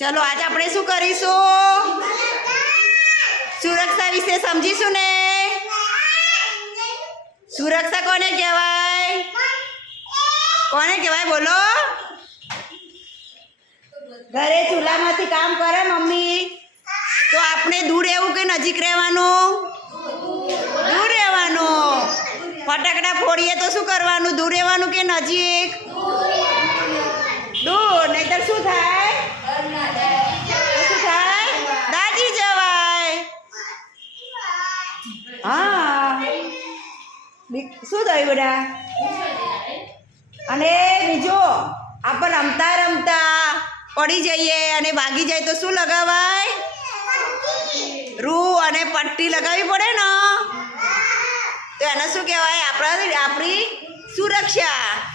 ચલો આજે આપણે શું કરીશું? સુરક્ષા વિશે સમજીશું ને. સુરક્ષા કોને કહેવાય? કોને કહેવાય બોલો? ઘરે ચૂલામાંથી કામ કરે મમ્મી તો આપણે દૂર રહેવું કે નજીક રહેવાનું? દૂર રહેવાનું. ફટાકડા ફોડીએ તો શું કરવાનું? દૂર રહેવાનું કે નજીક? દૂર. નહીતર શું થાય? શું થાય? દાજી જવાય. હા શું થયું બેટા? અને બીજું આપણે રમતા રમતા પડી જઈએ અને ભાગી જાય તો શું લગાવાય? રૂ અને પટ્ટી લગાવવી પડે ને. તો એને શું કહેવાય? આપણી સુરક્ષા.